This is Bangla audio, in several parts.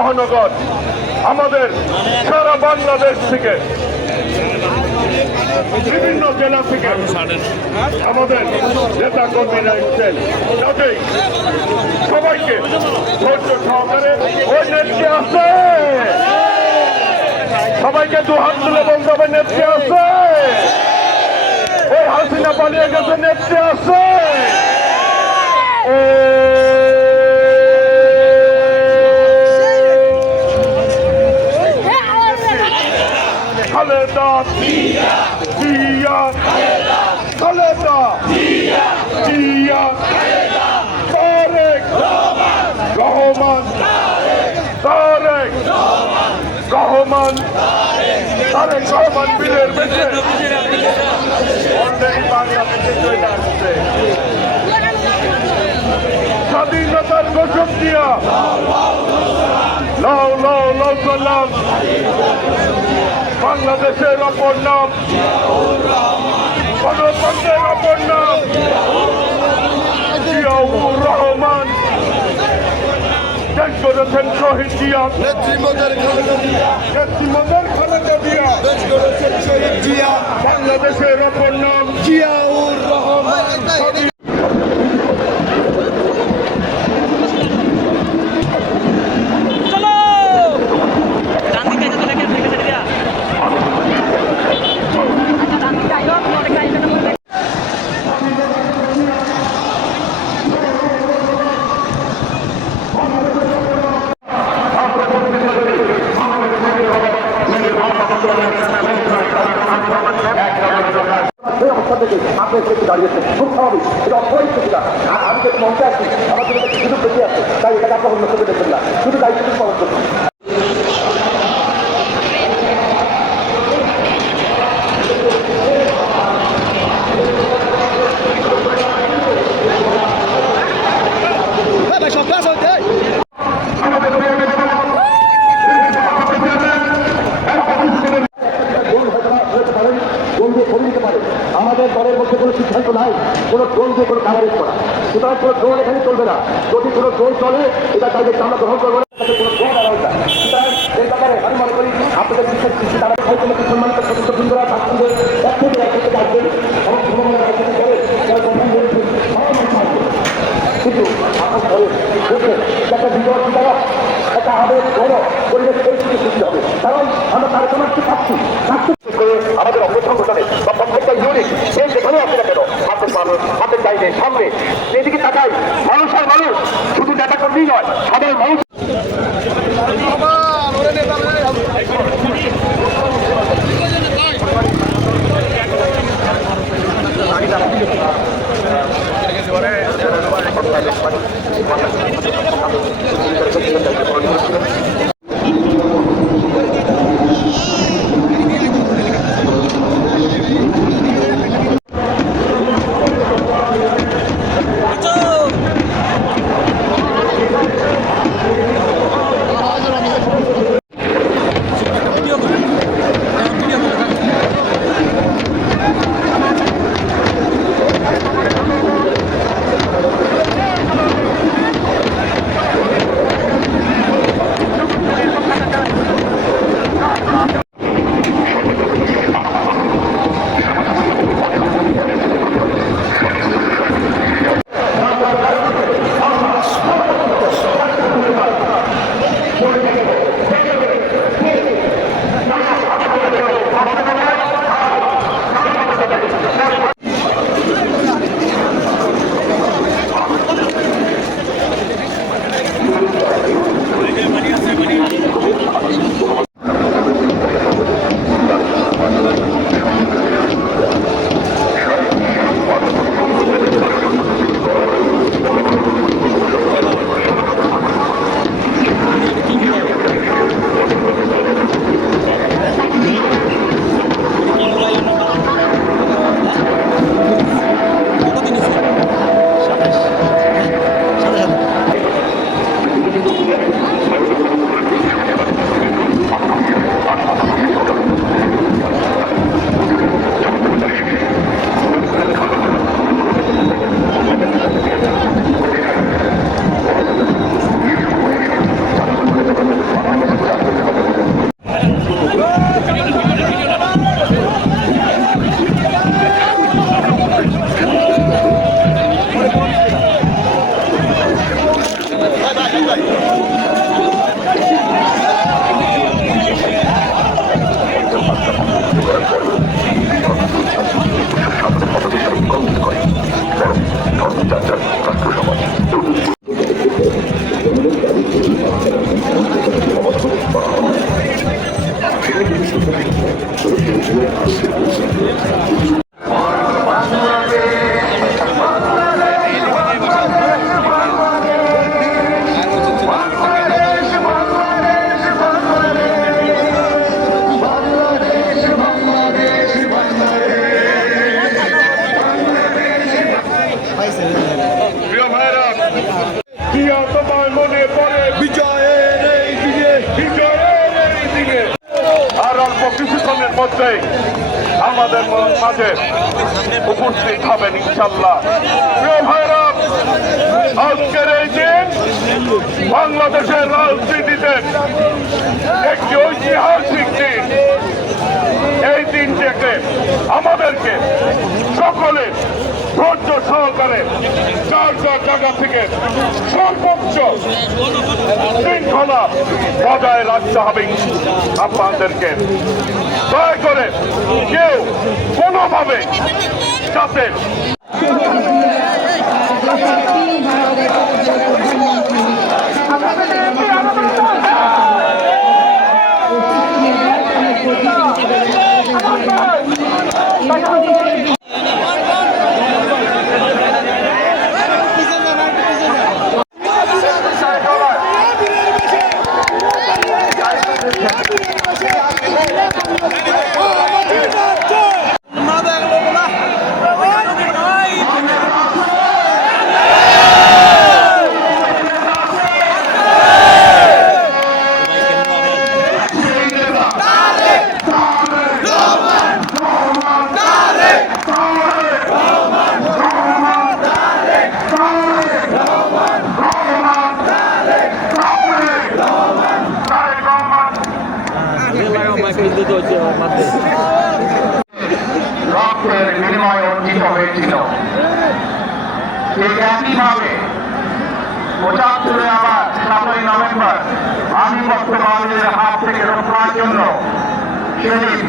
মহানগর আমাদের সারা বাংলাদেশ থেকে বিভিন্ন জেলা থেকে আমাদের নেতা কর্মীরা এসেছেন। যাতেই সবাইকে ধৈর্য সহকারে ওই নেত্রী আছে, সবাইকে দু হাত তুলে বলতে হবে নেত্রী আছে, ওই হাসিনা পালিয়ে গেছে নেত্রী আছে। খালেদা জিয়া, খালেদা জিয়া, তারেক রহমান, তারেক রহমান, তারেক রহমান বীরের বেঁচে অলরেডি বাংলাদেশে চলে আসছে। স্বাধীনতার ঘোষক দিয়া লাও লাও লাও সালাম, বাংলাদেশের অপর নাম, গণতন্ত্রের অপর নাম জিয়াউর রহমান। দেশ গড়েছেন শহীদ জিয়া, নেত্রীমোদের খালেদা জিয়া, দেশ গড়েছেন শহীদ জিয়া, বাংলাদেশের অপর নাম জিয়াউর রহমান। সেই অবস্থা থেকে আপনার একটু দাঁড়িয়েছে, খুব স্বাভাবিক, এটা অর্থনৈতিক সুবিধা। আর আমি যদি মঞ্চে আসি আমার জন্য সুযোগ বেশি আছে, তাই এটাকে আপনার অন্য চোখে দেখবেন না, শুধু দায়িত্ব পালন করছি। আমাদের দলের মধ্যে কোনো সিদ্ধান্ত নাই কোনো ড্রোন দিয়ে কোনো কাভারেজ করা, সুতরাং কোনো ড্রোন এখানে চলবে না। যদি কোনো ড্রোন চলে এটা তাদের আমরা গ্রহণ করবো না, তাদের কোনো ড্রোন দেওয়া যায়। সুতরাং এই ব্যাপারে আমি মনে করি আপনাদের বিশ্বাস কৃষি তারা হয়তো সম্মানিত সদস্য বৃন্দরা ছাত্রদের এক থেকে আসবেন কিন্তু আপনার ধরে দেখবেন একটা বিজয় দ্বারা একটা আবেগ বড় পরিবেশ এই থেকে সৃষ্টি হবে, কারণ আমরা তার সমাজকে পাচ্ছি আমাদের অবস্থান ঘটালে বা প্রত্যেকটা ইউনিট সে যেখানে আসে না কেন হাতের মানুষ হাতের চাইলে সামনে এদিকে তাকাই মানুষ আর মানুষ, শুধু নেতা কর্মী নয় সাধারণ মানুষ। দিয়া তোমার মনে পড়ে বিজয়ের এই দিনে, বিজয়ের এই দিনে। আর অল্প কিছুক্ষণের মধ্যেই আমাদের মাঝে উপস্থিত হবেন ইনশাল্লাহ। প্রিয় ভাইরা, আজকের এই দিন বাংলাদেশের রাজনীতিতে একটি ঐতিহাসিক দিন। এই দিনটাকে আমাদেরকে সকলে ধৈর্য সহকারে যার যার জায়গা থেকে সর্বোচ্চ শৃঙ্খলা বজায় রাখতে হবে আপনাদেরকে। দয়া করে কেউ কোনোভাবে যাতে রক্তের বিনিময়ে অর্জিত হয়েছিল। ঠিক একইভাবে ৭৫ আবার ৭ই নভেম্বর আধিপত্যবাদের হাত থেকে রক্ষার জন্য সেদিন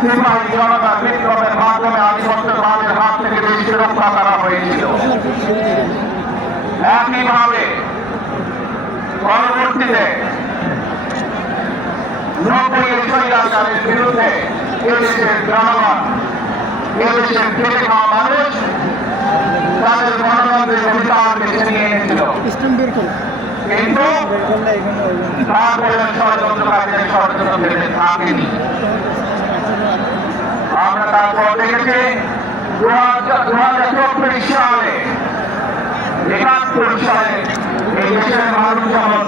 সিপাহী জনতা বিপ্লবের মাধ্যমে আধিপত্যবাদের হাত থেকে দেশকে রক্ষা করা হয়েছিল। একইভাবে পরবর্তীতে ৯০ স্বৈরাচারের বিরুদ্ধে এদেশের জনগণ, এদেশের খেটে খাওয়া মানুষ তাদের গণতন্ত্রের অধিকার বেছে নিয়ে এনেছিল। কিন্তু তারপরে ষড়যন্ত্রকারীদের ষড়যন্ত্র ভেবে থাকেনি। আমরা তারপর দেখেছি ২০২৪ সালে ৭১ সালে এই দেশের মানুষ যখন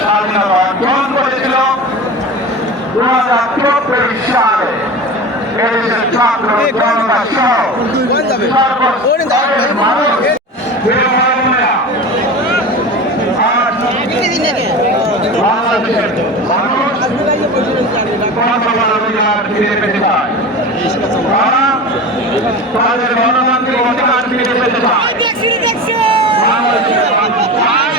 স্বাধীনতা অর্জন করেছিল, ২০২৪ সালে এদেশের ছাত্র জনতা সহ সর্বস্তরের মানুষ বাংলাদেশের মানুষ অধিকার ফিরে পেতে চায়। তারা তাদের গণতান্ত্রিক অধিকার ফিরে পেতে চায়। বাংলাদেশের মানুষ চায়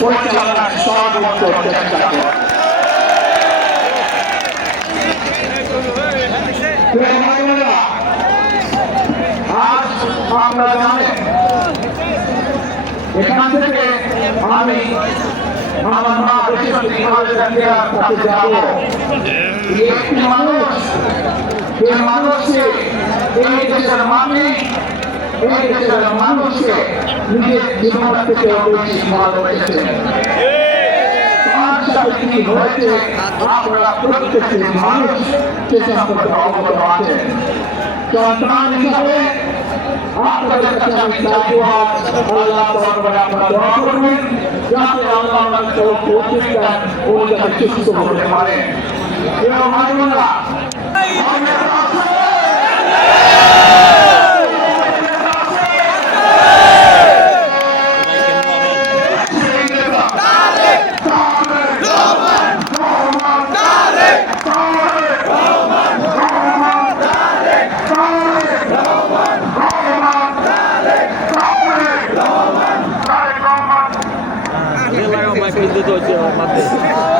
পরিচালনার সর্বোচ্চ চেষ্টা করে। আজ আমরা জানি এখান থেকে আমি আমার মা দেশবন্ধী খালেদা জিয়ার কাছে যাব। একটি মানুষ, এই মানুষকে এই দেশের মালিক, এই দেশের মানুষকে নিজের জীবন থেকে বেশি ভালোবেসেছেন। তার সাথে কি হয়েছে আপনারা প্রত্যেকটি মানুষ সে সম্পর্কে অবগত আছেন। সন্তান হিসাবে আপনাদের কাছে আমি চাইবো আল্লাহ দরবারে আপনারা দোয়া করবেন যাতে আল্লাহ আমাদের তৌফিক দেন ও যাতে সুস্থ হতে পারে। ভাই বোনেরা, Ele vai arrumar aquele dedo aqui, ó, Matheus.